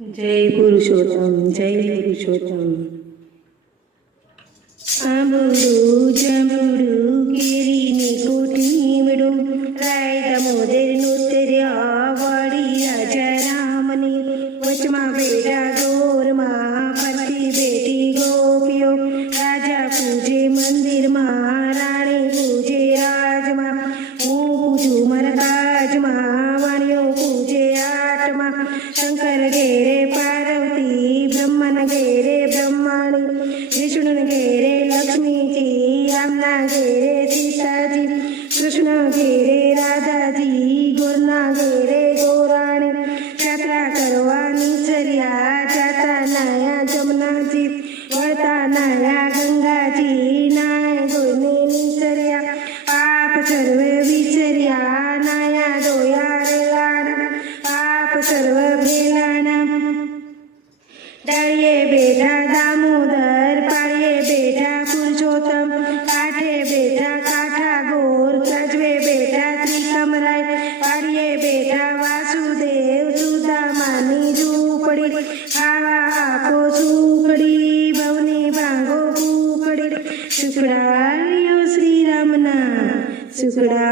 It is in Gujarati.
जय पुरुषोत्तम जय पुरुषोत्तम। आंबुडू जमुडू केरीनी कोठीवडू राय दामोदरનું તેર્યા વળી રાજા રામની વચમાં બેઠા ગોરમાં ફરતી બેઠી ગોપીઓ રાજા પૂજે મંદિરમાં રાણી પૂજે રાજમાં હું પૂજું મારા કાજમાં વાણિયો પૂજે આટમાં શંકર ઘેરે પાર્વતી બ્રહ્મન ઘેરે બ્રહ્માણી વિષ્ણુ ઘેરે લક્ષ્મીજી રામના ઘેરે સીતાજી કૃષ્ણ ઘેરે રાધાજી ગોરના ઘેરે ગોરાણી યાત્રા કરવાની ચર્યા જાતા નાયા જમનાજી વળતા નાયા ગંગાજી નાય ગોઈને નીચર્યા પાપ સર્વ વિચર્યા નાયા દોયા રેલાના પાપ સર્વ ભેલાના ડાળીએ બેઠા દામોદર પાળીએ બેઠા પુરુષોત્તમ કાંઠે બેઠા કાંઠા ગોર કાજવે બેઠા ત્રિકમરાય પાળીએ બેઠા વાસુદેવ સુદામાની ઝૂંપડી ખાવા આપો સુખડી ભવની ભાંગો કુકડી સુખડાયો શ્રી રામના સુખડા